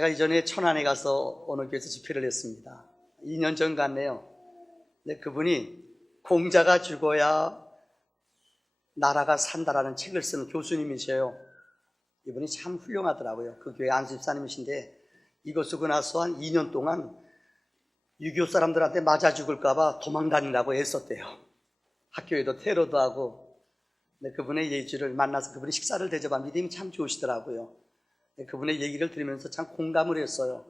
제가 이전에 천안에 가서 어느 교회에서 집회를 했습니다. 2년 전 갔네요. 근데 그분이 공자가 죽어야 나라가 산다라는 책을 쓴 교수님이세요. 이분이 참 훌륭하더라고요. 그 교회 안수집사님이신데 이거 쓰고 나서 한 2년 동안 유교 사람들한테 맞아 죽을까봐 도망 다니라고 애썼대요. 학교에도 테러도 하고. 근데 그분의 예지를 만나서 그분이 식사를 대접한 믿음이 참 좋으시더라고요. 그분의 얘기를 들으면서 참 공감을 했어요.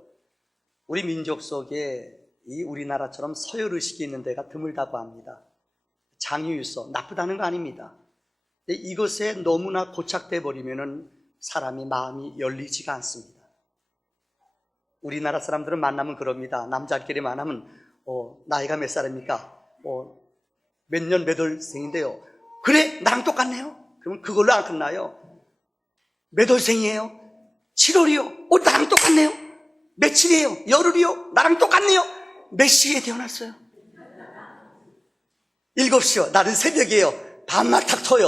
우리 민족 속에 이 우리나라처럼 서열의식이 있는 데가 드물다고 합니다. 장유유서, 나쁘다는 거 아닙니다. 근데 이것에 너무나 고착돼 버리면은 사람이 마음이 열리지가 않습니다. 우리나라 사람들은 만나면 그럽니다. 남자끼리 만나면 나이가 몇 살입니까? 몇 년 몇 월생인데요. 그래? 나랑 똑같네요. 그러면 그걸로 안 끝나요. 몇 월생이에요? 7월이요. 나랑 똑같네요. 며칠이에요? 열흘이요? 나랑 똑같네요. 몇 시에 태어났어요? 7시요. 나는 새벽이에요. 밤낮 닥터요.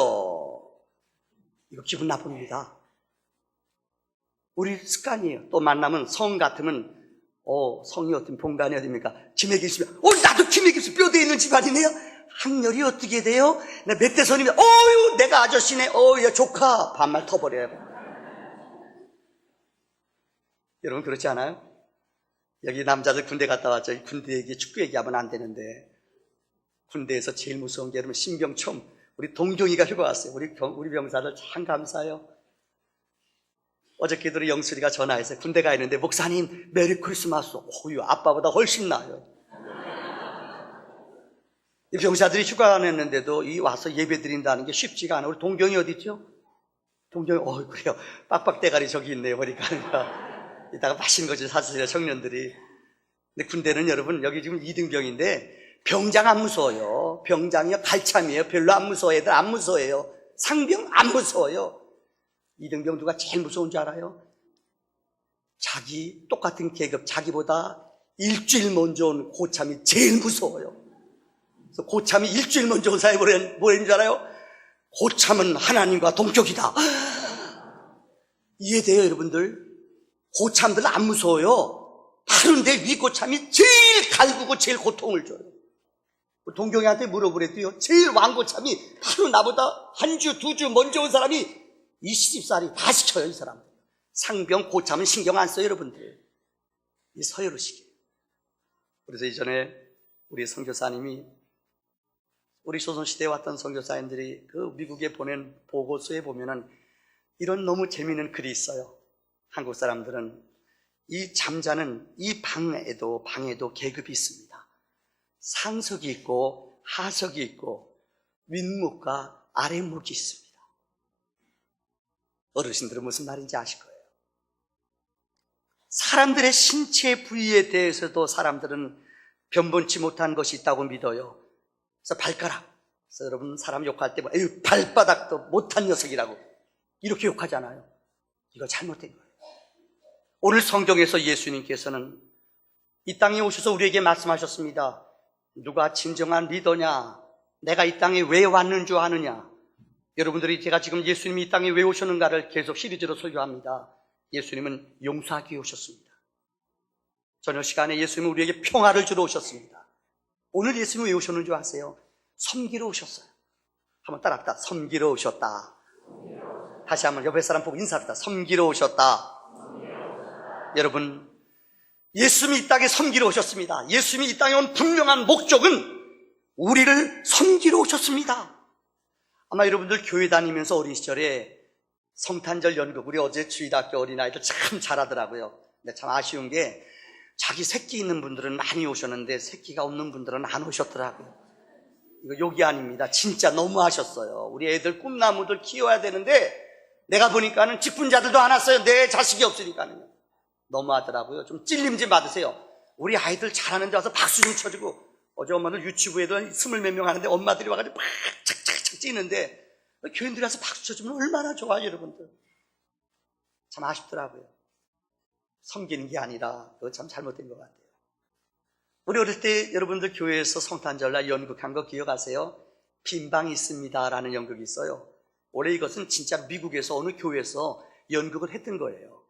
이거 기분 나쁩니다. 우리 습관이에요. 또 만나면 성 같으면 성이 어떤 본관이 어딥니까? 김해기 있으면 나도 김해기 있으면 뼈대 있는 집안이네요. 학렬이 어떻게 돼요? 나 몇 대 손이면 내가 아저씨네. 야 조카. 반말 터버려요. 여러분 그렇지 않아요? 여기 남자들 군대 갔다 왔죠. 군대 얘기, 축구 얘기하면 안 되는데 군대에서 제일 무서운 게 여러분 신병 처음 우리 동경이가 휴가 왔어요. 우리 병사들 참 감사해요. 어저께도 영수리가 전화해서 군대 가 있는데 목사님 메리 크리스마스. 아빠보다 훨씬 나아요. 이 병사들이 휴가 안 했는데도 와서 예배 드린다는 게 쉽지가 않아요. 우리 동경이 어디 있죠? 동경이 그래요. 빡빡대가리 저기 있네요. 보니까 이따가 맛있는 거 좀 사주세요 청년들이. 근데 군대는 여러분 여기 지금 2등병인데 병장 안 무서워요. 병장이요 갈참이에요. 별로 안 무서워. 애들 안 무서워해요. 상병 안 무서워요. 2등병 누가 제일 무서운 줄 알아요? 자기 똑같은 계급 자기보다 일주일 먼저 온 고참이 제일 무서워요. 그래서 고참이 일주일 먼저 온 사람이 뭐라는 줄 알아요? 고참은 하나님과 동격이다. 이해돼요 여러분들? 고참들 안 무서워요. 바로 내 윗고참이 제일 갈구고 제일 고통을 줘요. 동경이한테 물어보랬더요. 제일 왕고참이 바로 나보다 한 주, 2주 먼저 온 사람이 이 시집살이 다 시켜요, 이 사람. 상병, 고참은 신경 안 써요, 여러분들. 이 서열의식이에요. 그래서 이전에 우리 선교사님이 우리 조선시대에 왔던 선교사님들이 그 미국에 보낸 보고서에 보면은 이런 너무 재미있는 글이 있어요. 한국 사람들은 이 잠자는 이 방에도 계급이 있습니다. 상석이 있고 하석이 있고 윗목과 아랫목이 있습니다. 어르신들은 무슨 말인지 아실 거예요. 사람들의 신체 부위에 대해서도 사람들은 변변치 못한 것이 있다고 믿어요. 그래서 발가락. 그래서 여러분 사람 욕할 때 발바닥도 못한 녀석이라고 이렇게 욕하잖아요. 이거 잘못된 거예요. 오늘 성경에서 예수님께서는 이 땅에 오셔서 우리에게 말씀하셨습니다. 누가 진정한 리더냐? 내가 이 땅에 왜 왔는 줄 아느냐? 여러분들이 제가 지금 예수님이 이 땅에 왜 오셨는가를 계속 시리즈로 설교합니다. 예수님은 용서하기 위해 오셨습니다. 저녁 시간에 예수님은 우리에게 평화를 주러 오셨습니다. 오늘 예수님이 왜 오셨는 줄 아세요? 섬기러 오셨어요. 한번 따라합시다. 섬기러 오셨다. 다시 한번 옆에 사람 보고 인사합시다. 섬기러 오셨다. 여러분, 예수님이 이 땅에 섬기러 오셨습니다. 예수님이 이 땅에 온 분명한 목적은 우리를 섬기러 오셨습니다. 아마 여러분들 교회 다니면서 어린 시절에 성탄절 연극, 우리 어제 주일학교 어린아이들 참 잘하더라고요. 근데 참 아쉬운 게 자기 새끼 있는 분들은 많이 오셨는데 새끼가 없는 분들은 안 오셨더라고요. 이거 욕이 아닙니다. 진짜 너무하셨어요. 우리 애들 꿈나무들 키워야 되는데 내가 보니까는 직분자들도 안 왔어요. 내 자식이 없으니까는요. 너무하더라고요. 좀 찔림 좀 받으세요. 우리 아이들 잘하는데 와서 박수 좀 쳐주고, 어제 엄마들 유치부에도 20몇 명 하는데 엄마들이 와가지고 막 착착착 찌는데 교인들이 와서 박수 쳐주면 얼마나 좋아요, 여러분들. 참 아쉽더라고요. 섬기는 게 아니라 그거 참 잘못된 것 같아요. 우리 어릴 때 여러분들 교회에서 성탄절날 연극한 거 기억하세요? 빈방이 있습니다 라는 연극이 있어요. 원래 이것은 진짜 미국에서 어느 교회에서 연극을 했던 거예요.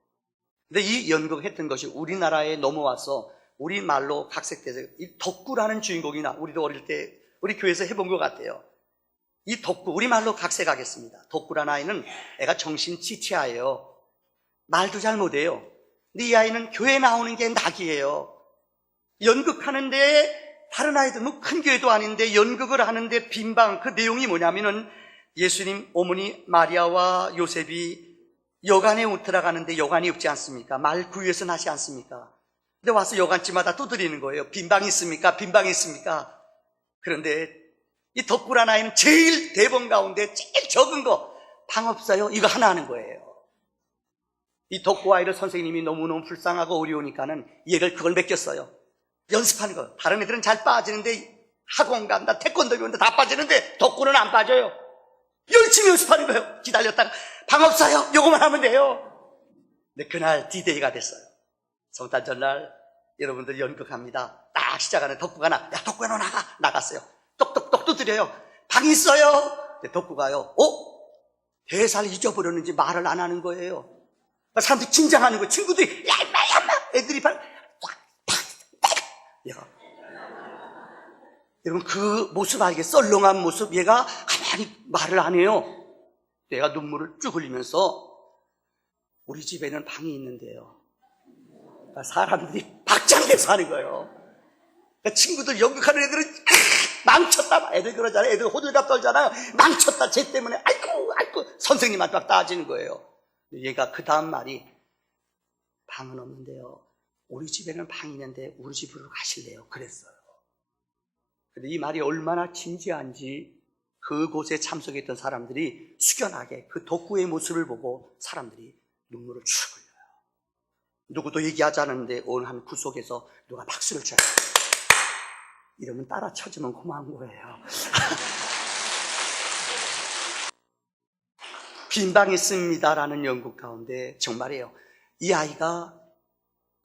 근데 이 연극했던 것이 우리나라에 넘어와서 우리말로 각색돼서 이 덕구라는 주인공이 우리도 어릴 때 우리 교회에서 해본 것 같아요. 이 덕구, 우리말로 각색하겠습니다. 덕구라는 아이는 애가 정신지체아예요. 말도 잘 못해요. 근데 이 아이는 교회 나오는 게 낙이에요. 연극하는데 다른 아이들 뭐 큰 교회도 아닌데 연극을 하는데 빈방, 그 내용이 뭐냐면은 예수님 어머니 마리아와 요셉이 여관에 들어가는데 여관이 없지 않습니까? 말 구유에서 나지 않습니까? 근데 와서 여관집마다 두드리는 거예요. 빈방이 있습니까? 빈방이 있습니까? 그런데 이 덕구란 아이는 제일 대본 가운데 제일 적은 거, 방 없어요? 이거 하나 하는 거예요. 이 덕구 아이를 선생님이 너무너무 불쌍하고 어려우니까는 얘를 그걸 맡겼어요. 연습하는 거. 다른 애들은 잘 빠지는데 학원 간다, 태권도 배운다 다 빠지는데 덕구는 안 빠져요. 열심히 연습하는 거예요. 기다렸다가 방 없어요? 요거만 하면 돼요. 근데 그날 디데이가 됐어요. 성탄 전날 여러분들 연극합니다. 딱 시작하는 덕구가 야 덕구야 너 나갔어요. 똑똑똑 두드려요. 방 있어요? 근데 덕구가요. 대사를 잊어버렸는지 말을 안 하는 거예요. 사람들이 긴장하는 거예요. 친구들이 야 임마 애들이 여러분 그 모습 알겠어? 썰렁한 모습. 얘가 가만히 말을 안 해요. 내가 눈물을 쭉 흘리면서 우리 집에는 방이 있는데요. 그러니까 사람들이 박장대소 하는 거예요. 그러니까 친구들 연극하는 애들은 망쳤다. 애들 그러잖아요. 애들 호들갑 떨잖아요. 망쳤다. 쟤 때문에 아이고 선생님한테 막 따지는 거예요. 얘가 그 다음 말이 방은 없는데요. 우리 집에는 방이 있는데 우리 집으로 가실래요? 그랬어요. 근데 이 말이 얼마나 진지한지 그곳에 참석했던 사람들이 숙연하게 그 덕구의 모습을 보고 사람들이 눈물을 쭉 흘려요. 누구도 얘기하지 않았는데 어느 한 구석에서 누가 박수를 쳐요. 이러면 따라 쳐주면 고마운 거예요. 빈방이 있습니다라는 연극 가운데 정말이에요. 이 아이가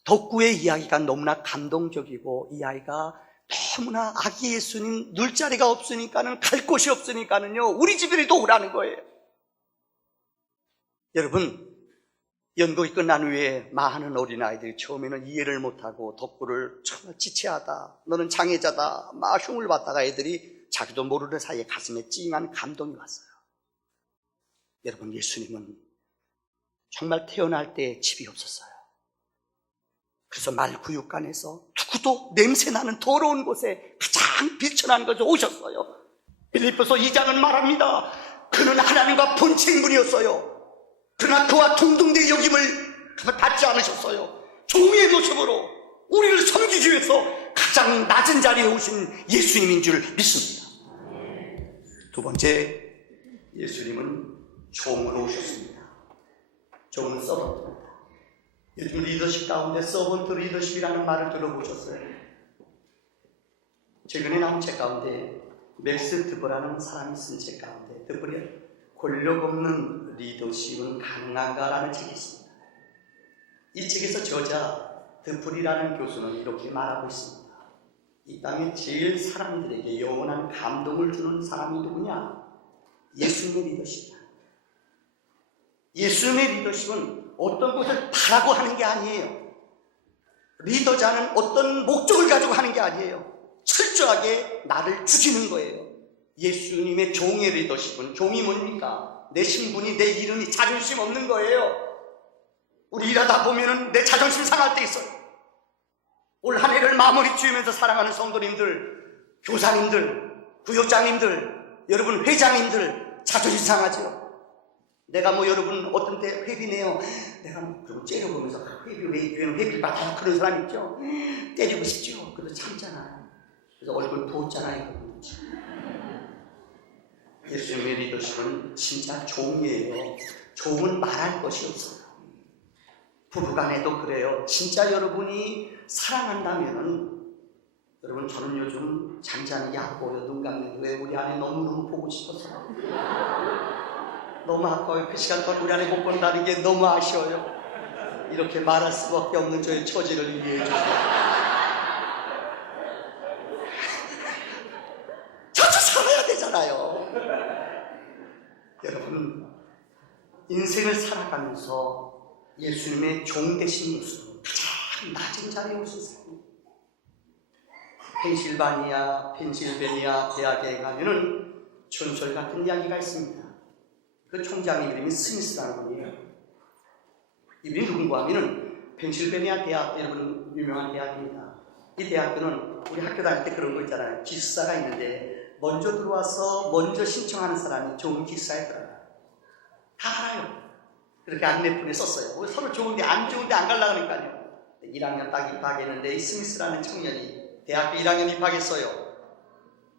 덕구의 이야기가 너무나 감동적이고 이 아이가 너무나 아기 예수님 눌 자리가 없으니까는 갈 곳이 없으니까는요 우리 집에도 오라는 거예요. 여러분 연극이 끝난 후에 많은 어린아이들이 처음에는 이해를 못하고 덕구를 정말 지체하다, 너는 장애자다 막 흉을 받다가 애들이 자기도 모르는 사이에 가슴에 찡한 감동이 왔어요. 여러분 예수님은 정말 태어날 때 집이 없었어요. 그래서 말구육간에서 누구도 냄새나는 더러운 곳에 가장 비천한 곳에 오셨어요. 빌립보서 2장은 말합니다. 그는 하나님과 본체인분이었어요. 그러나 그와 동등된 여김을 받지 않으셨어요. 종의 모습으로 우리를 섬기기 위해서 가장 낮은 자리에 오신 예수님인 줄 믿습니다. 두 번째, 예수님은 종으로 오셨습니다. 종은 서번트입니다. 요즘 리더십 가운데 서번트 리더십이라는 말을 들어보셨어요? 최근에 나온 책 가운데 맥스 드버라는 사람이 쓴 책 가운데 드버의 권력 없는 리더십은 가능한가라는 책이 있습니다. 이 책에서 저자 드프리라는 교수는 이렇게 말하고 있습니다. 이 땅에 제일 사람들에게 영원한 감동을 주는 사람이 누구냐? 예수님의 리더십이다. 예수님의 리더십은 어떤 것을 바라고 하는 게 아니에요. 리더자는 어떤 목적을 가지고 하는 게 아니에요. 철저하게 나를 죽이는 거예요. 예수님의 종의 리더십은 종이 뭡니까? 내 신분이, 내 이름이 자존심 없는 거예요. 우리 일하다 보면은 내 자존심 상할 때 있어요. 올 한 해를 마무리 지으면서 사랑하는 성도님들, 교사님들, 부역장님들, 여러분 회장님들 자존심 상하죠. 내가 여러분 어떤 때 회비네요. 내가 그거 째려보면서 회비를 받아요. 그런 사람 있죠. 때리고 싶죠. 그래서 참잖아요. 그래서 얼굴 부었잖아요. 예수님의 리더십은 진짜 종이에요. 종은 말할 것이 없어요. 부부간에도 그래요. 진짜 여러분이 사랑한다면은, 여러분 저는 요즘 잠자는 게 아까워요. 눈 감는 게. 왜? 우리 아내 너무너무 보고 싶어서. 너무 아까워요. 그 시간 동안 우리 아내 못 본다는 게 너무 아쉬워요. 이렇게 말할 수밖에 없는 저의 처지를 이해해 주세요. 저도 살아야 되잖아요. 여러분 인생을 살아가면서 예수님의 종 되신 모습으로 가장 낮은 자리에 오신 사람입니다. 펜실베니아 대학에 가면은 전설 같은 이야기가 있습니다. 그 총장의 이름이 스미스라는 분이에요. 이분이 누군가 하면은 펜실베니아 대학, 여러분 유명한 대학입니다. 이 대학교는 우리 학교 다닐 때 그런 거 있잖아요. 기숙사가 있는데 먼저 들어와서 먼저 신청하는 사람이 좋은 기숙사에 들어가요. 다 알아요. 그렇게 안내문에 썼어요. 서로 좋은데 안 좋은데 안 가려고 그러니까요. 1학년 딱 입학했는데 이 스미스라는 청년이 대학교 1학년 입학했어요.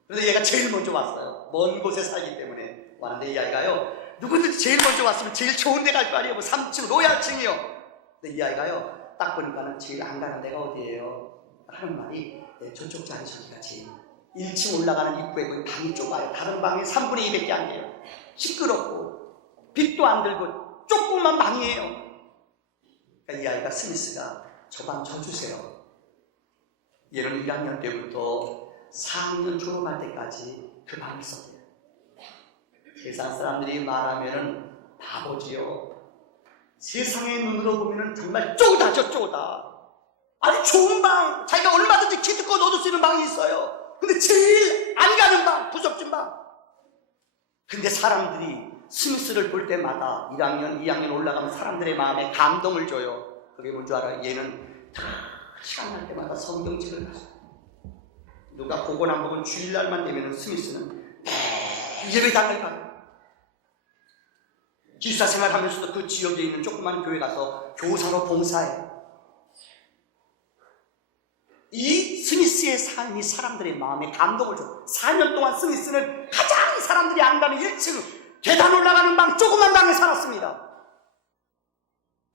그런데 얘가 제일 먼저 왔어요. 먼 곳에 살기 때문에 왔는데 이 아이가요, 누구든지 제일 먼저 왔으면 제일 좋은 데 갈 거 아니에요. 뭐 3층, 로얄층이요. 근데 이 아이가요, 딱 보니까는 제일 안 가는 데가 어디예요? 하는 말이, 네, 저쪽 자리 저기가 제일 1층 올라가는 입구에 그 방이 좁아요. 다른 방에 3분의 2밖에 안 돼요. 시끄럽고 빛도 안 들고 조그만 방이에요. 그러니까 이 아이가, 스미스가 저 방 저 주세요. 얘는 1학년 때부터 4학년 졸업할 때까지 그 방을 썼대요. 세상 사람들이 말하면은 바보지요. 세상의 눈으로 보면은 정말 쪼다죠, 쪼다. 아주 좋은 방, 자기가 얼마든지 기득권 얻을 수 있는 방이 있어요. 근데 제일 안 가는 방, 부속진 방. 근데 사람들이 스미스를 볼 때마다 1학년, 2학년 올라가면 사람들의 마음에 감동을 줘요. 그게 뭔 줄 알아요? 얘는 다 시간 날 때마다 성경책을 가져요. 누가 보건 안 보건 주일날만 되면 스미스는 예배당을 가요. 기숙사 생활하면서도 그 지역에 있는 조그만 교회 가서 교사로 봉사해요. 이 스미스의 삶이 사람들의 마음에 감동을 줘. 4년 동안 스미스는 가장 사람들이 안 가는 1층 계단 올라가는 방, 조그만 방에 살았습니다.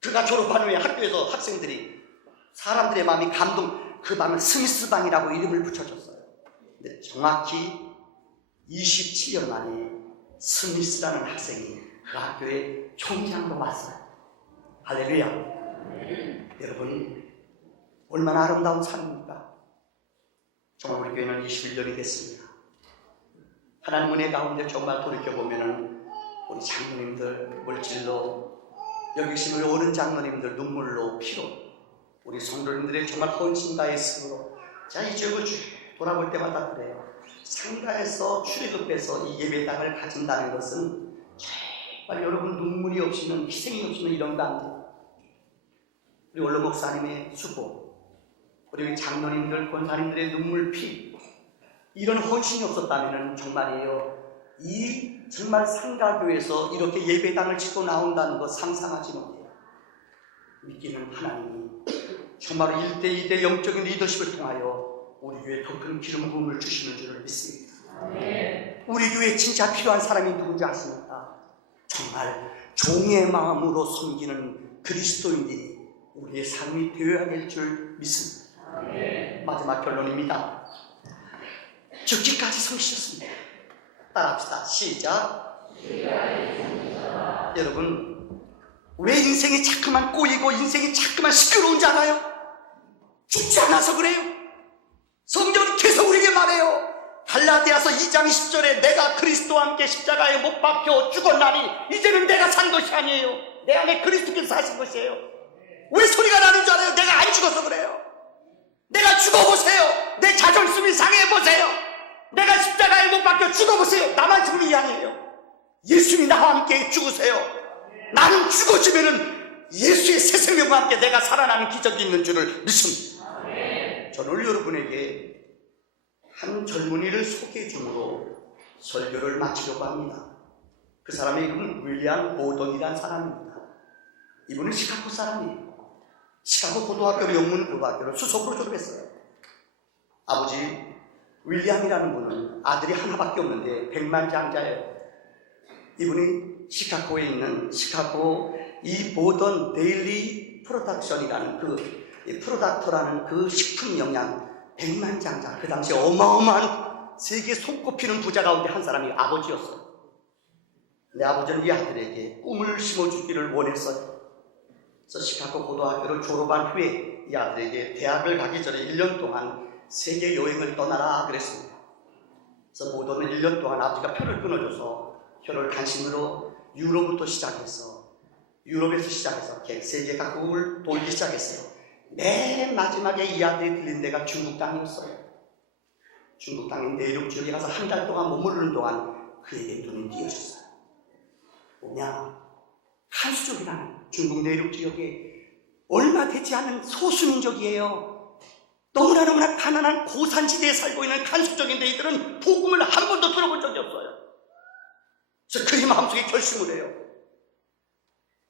그가 졸업한 후에 학교에서 학생들이 사람들의 마음이 감동, 그 방을 스미스 방이라고 이름을 붙여줬어요. 근데 정확히 27년 만에 스미스라는 학생이 그 학교의 총장으로 왔어요. 할렐루야. 여러분, 얼마나 아름다운 삶입니까? 정말 우리 교회는 21년이 됐습니다. 하나님 은혜 가운데 정말 돌이켜보면은 우리 장로님들 물질로, 여기 계신 우리 어른 장로님들 눈물로, 피로, 우리 성도님들의 정말 헌신과 애씀으로, 제가 이 지역을 쭉 돌아볼 때마다 그래요. 상가에서 출애굽해서 이 예배당을 가진다는 것은 정말 여러분 눈물이 없이는, 희생이 없이는 이런 거 안 돼요. 우리 원로 목사님의 수고, 우리 장로님들, 권사님들의 눈물, 피, 이런 헌신이 없었다면 정말이에요, 이 정말 상가교에서 이렇게 예배당을 치고 나온다는 거 상상하지 못해요. 믿기는 하나님이 정말로 1대 2대 영적인 리더십을 통하여 우리 교회에 더 큰 기름 부음을 주시는 줄을 믿습니다. 우리 교회에 진짜 필요한 사람이 누군지 아십니까? 정말 종의 마음으로 섬기는 그리스도인들이 우리의 삶이 되어야 될 줄 믿습니다. 마지막 결론입니다. 죽기까지 성실했습니다. 따라합시다. 시작. 여러분, 왜 인생이 자꾸만 꼬이고 인생이 자꾸만 시끄러운지 알아요? 죽지 않아서 그래요. 성경이 계속 우리에게 말해요. 갈라디아서 2장 10절에 내가 그리스도와 함께 십자가에 못 박혀 죽었나니 이제는 내가 산 것이 아니에요. 내 안에 그리스도께서 사신 것이에요. 왜 소리가 나는 줄 알아요? 내가 안 죽어서 그래요. 내가 죽어보세요. 내 자존심이 상해보세요. 내가 십자가에 못 박혀 죽어보세요. 나만 죽는 게 아니에요. 예수님이 나와 함께 죽으세요. 나는 죽어지면은 예수의 새 생명과 함께 내가 살아나는 기적이 있는 줄을 믿습니다. 저는 오늘 여러분에게 한 젊은이를 소개해 주므로 설교를 마치려고 합니다. 그 사람의 이름은 윌리엄 보던이라는 사람입니다. 이분은 시카고 사람이에요. 시카고 고등학교를, 영문 고등학교를 수석으로 졸업했어요. 아버지 윌리엄이라는 분은 아들이 하나밖에 없는데 백만장자예요. 이분이 시카고에 있는 시카고 이 보던 데일리 프로덕션이라는 그 프로닥터라는 그 식품 영양 백만장자, 그 당시 어마어마한 세계 손꼽히는 부자 가운데 한 사람이 아버지였어요. 내 아버지는 이 아들에게 꿈을 심어주기를 원했어요. 그래서 시카고 고등학교를 졸업한 후에 이 아들에게 대학을 가기 전에 1년 동안 세계 여행을 떠나라 그랬습니다. 그래서 보도는 1년 동안 아버지가 표를 끊어줘서 표를 간신으로 유로부터 시작해서 유럽에서 시작해서 세계 각국을 돌기 시작했어요. 맨 마지막에 이 아들이 들린 데가 중국 땅이었어요. 중국 땅의 내륙 지역에 가서 한 달 동안 머무르는 동안 그에게 눈이 띄어졌어요. 뭐냐? 한수족이라는 중국 내륙 지역에 얼마 되지 않은 소수민족이에요. 너무나 가난한 고산지대에 살고 있는 한수족인데 이들은 복음을 한 번도 들어본 적이 없어요. 그래서 그의 마음속에 결심을 해요.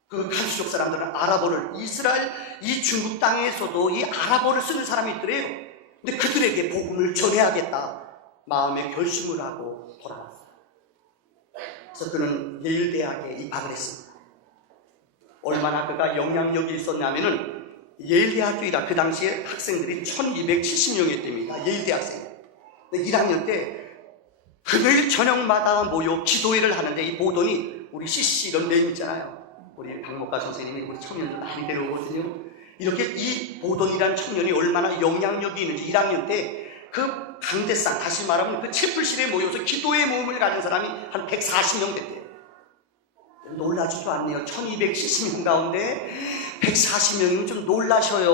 그 한수족 사람들은 아랍어를, 이스라엘 이 중국 땅에서도 이 아랍어를 쓰는 사람이 있더래요. 근데 그들에게 복음을 전해야겠다 마음에 결심을 하고 돌아왔어요. 그래서 그는 예일 대학에 입학을 했습니다. 얼마나 그가 영향력이 있었냐면은 예일 대학교이라 그 당시에 학생들이 1270명이었답니다. 예일 대학생. 1학년 때 금요일 저녁마다 모여 기도회를 하는데 이 보돈이 우리 CC 이런 내용 있잖아요. 우리 박목가 선생님이 우리 청년들 많이 데려오거든요. 이렇게 이 보돈이라는 청년이 얼마나 영향력이 있는지 1학년 때 그 강대상, 다시 말하면 그 채플실에 모여서 기도의 모임을 가진 사람이 한 140명 됐대요. 놀라지도 않네요. 1270명 가운데 140명이면 좀 놀라셔요.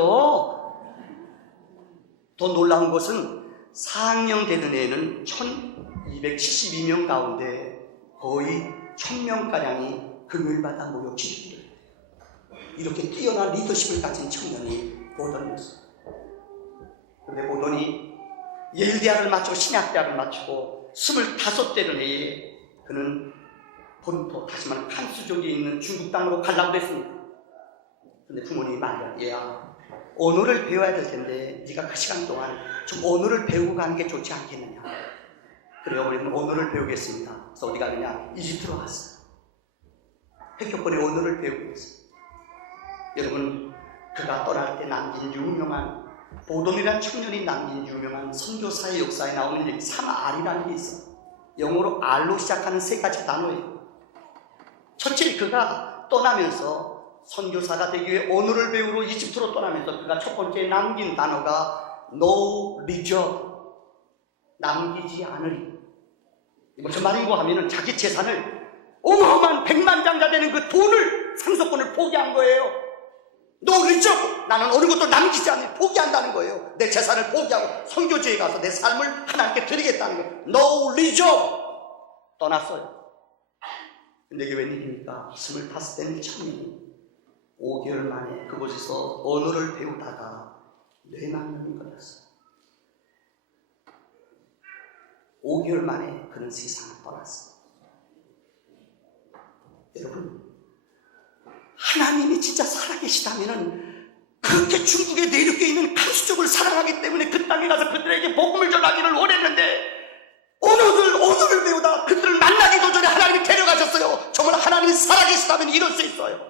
더 놀라운 것은 4학년 되는 애는 1272명 가운데 거의 1000명가량이 금요일마다 모여 기도를 해요. 이렇게 뛰어난 리더십을 가진 청년이 보돈이었어요. 그런데 보돈이 예일대학을 마치고 신약대학을 마치고 25되는 해에 그는 본토, 다시 말하면 한수족에 있는 중국 땅으로 가려고 했습니다. 근데 부모님이 말이야, 얘야, 언어를 배워야 될 텐데 네가 그 시간 동안 좀 언어를 배우고 가는 게 좋지 않겠느냐. 그래요, 우리는 언어를 배우겠습니다. 그래서 어디 가느냐, 이집트로 갔어요. 획격권의 언어를 배우고 있어요. 여러분, 그가 떠날 때 남긴 유명한 보돈이라는 청년이 남긴 유명한 선교사의 역사에 나오는 얘기 3R이라는 게 있어요. 영어로 R로 시작하는 3가지 단어예요. 첫째, 그가 떠나면서 선교사가 되기 위해 언어를 배우러 이집트로 떠나면서 그가 첫 번째 남긴 단어가 No reserve, 남기지 않으리. 이 무슨 말인고 하면은 자기 재산을 어마어마한 백만장자 되는 그 돈을, 상속권을 포기한 거예요. No reserve, 나는 어느 것도 남기지 않으리, 포기한다는 거예요. 내 재산을 포기하고 선교지에 가서 내 삶을 하나님께 드리겠다는 거예요. No reserve, 떠났어요. 근데 이게 웬일입니까? 25된 청년이 5개월 만에 그곳에서 언어를 배우다가 뇌망령이 걸렸어요. 5개월 만에 그는 세상을 떠났어요. 여러분, 하나님이 진짜 살아계시다면 그렇게 중국에 내륙에 있는 간수족을 사랑하기 때문에 그 땅에 가서 그들에게 복음을 전하기를 원했는데 언어를 배우다 그들을 만나기도 전에 하나님이 데려가셨어요. 정말 하나님이 살아계시다면 이럴 수 있어요.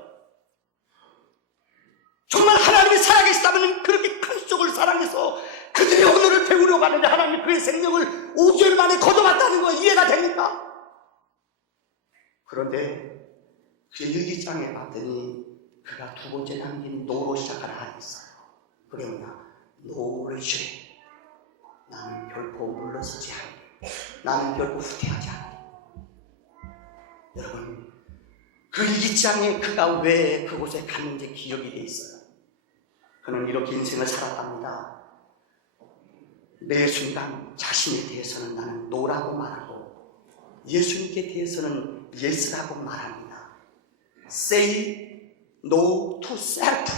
정말 하나님이 살아계시다면 그렇게 간수족을 사랑해서 그들의 언어를 배우려고 하는데 하나님이 그의 생명을 5개월 만에 거둬갔다는 거 이해가 됩니까? 그런데 그의 일기장에 봤더니 그가 두 번째 남긴 노로 시작하는 한이 있어요. 그게 뭐냐? 노르쉐, 나는 결코 물러서지 않아. 나는 결코 후퇴하지 않아. 여러분, 그 일기장에 그가 왜 그곳에 갔는지 기억이 돼 있어요. 그는 이렇게 인생을 살아갑니다. 매 순간 자신에 대해서는 나는 노라고 말하고 예수님께 대해서는 예스라고 말합니다. Say no to self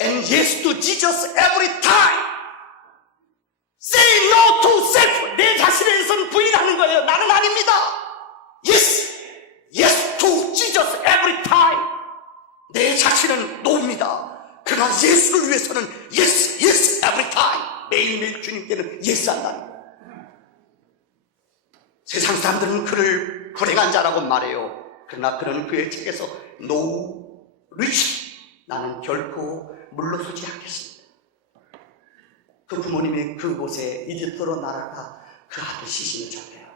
and yes to Jesus every time. Say no to self. 내 자신에 대해서는 부인하는 거예요. 나는 아닙니다. Yes, yes to Jesus every time. 내 자신은 no입니다. 그러나 예수를 위해서는 yes, yes every time. 매일매일 주님께는 yes 한다는 거예요. 세상 사람들은 그를 불행한 자라고 말해요. 그러나 그는 그의 책에서 No reach, 나는 결코 물러서지 않겠습니다. 그 부모님이 그곳에 이집트로 날아가 그 아들 시신을 접해요.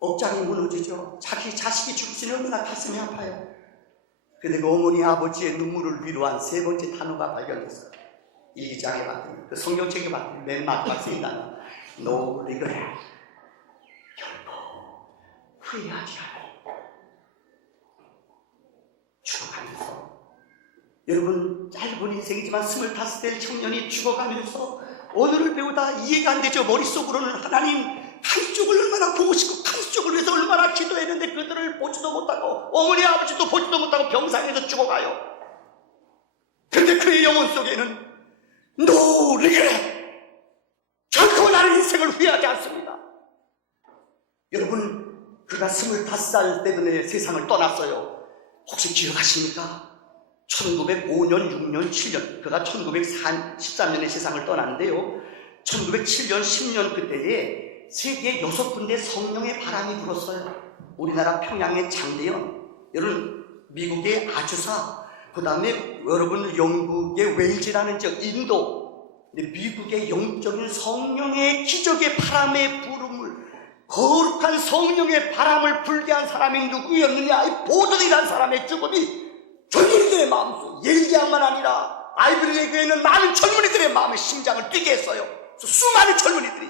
억장이 무너지죠. 자기 자식이 죽으시니 얼마나 가슴이 아파요. 근데 그 어머니 아버지의 눈물을 위로한 3번째 단어가 발견됐어요. 일기장에 봤더니, 그 성경책에 봤더니 맨 마지막 쓰인 단어 No regret, 결코 후회하지 않아. 죽어가면서, 여러분 짧은 인생이지만 25살 청년이 죽어가면서 언어를 배우다 이해가 안 되죠. 머릿속으로는 하나님 한쪽을 얼마나 보고 싶고 한쪽을 위해서 얼마나 기도했는데 그들을 보지도 못하고 어머니 아버지도 보지도 못하고 병상에서 죽어가요. 근데 그의 영혼 속에는 No regret, 결코 나의 인생을 후회하지 않습니다. 여러분, 그가 25살 때문에 세상을 떠났어요. 혹시 기억하십니까? 1905년, 6년, 7년, 그가 1913년에 세상을 떠났는데요. 1907년, 10년 그때에 세계 6군데 성령의 바람이 불었어요. 우리나라 평양의 장대현, 여러분 미국의 아주사, 그 다음에 여러분 영국의 웨일즈라는 지역, 인도, 미국의 영적인 성령의 기적의 바람의 부름을, 거룩한 성령의 바람을 불게 한 사람이 누구였느냐? 이 보든이라는 사람의 죽음이 젊은이들의 마음속, 예일대학만 아니라 아이비리그에 있는 많은 젊은이들의 마음의 심장을 뛰게 했어요. 수많은 젊은이들이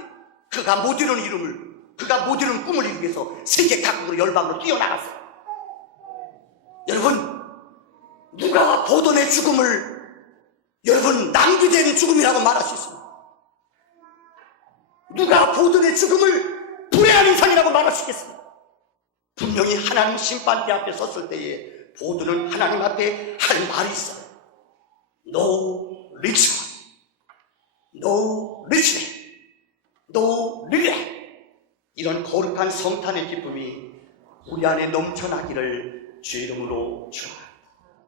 그가 못 이룬 이름을, 그가 못 이룬 꿈을 이루기 위해서 세계 각국으로 열방으로 뛰어나갔어요. 여러분, 누가 보돈의 죽음을 여러분 낭비된 죽음이라고 말할 수 있습니다. 누가 보돈의 죽음을 불행한 인상이라고 말할 수 있겠습니까? 분명히 하나님 심판대 앞에 섰을 때에 보돈은 하나님 앞에 할 말이 있어요. No rich man, no rich man, no regret. 이런 거룩한 성탄의 기쁨이 우리 안에 넘쳐나기를 주의 이름으로 축원합니다.